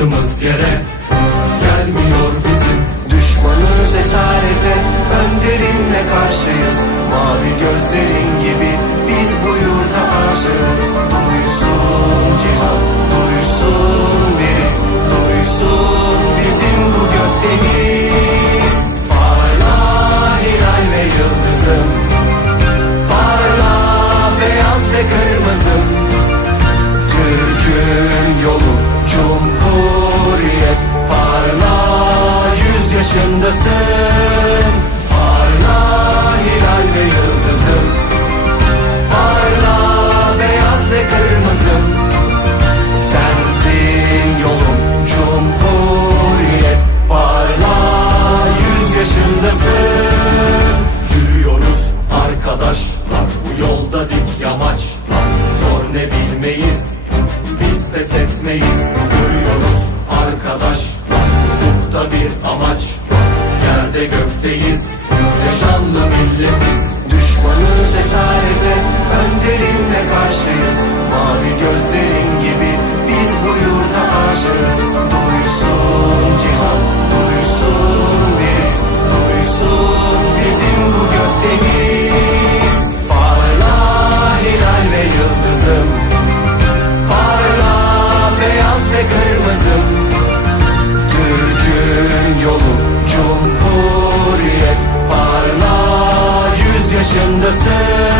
bastığımız yere. Gelmiyor bizim Düşmanız esarete. Önderimle karşıyız. Mavi gözlerin gibi Biz bu yurda aşığız. yaşasın Parla hilal ve yıldızım. Parla beyaz ve kırmızım. Sensin yolum cumhuriyet. Parla yüz yaşındasın. Yürüyoruz arkadaş. şanlı milletiz. Düşmanız esarete. Önderimle karşıyız. Mavi gözleri başındasın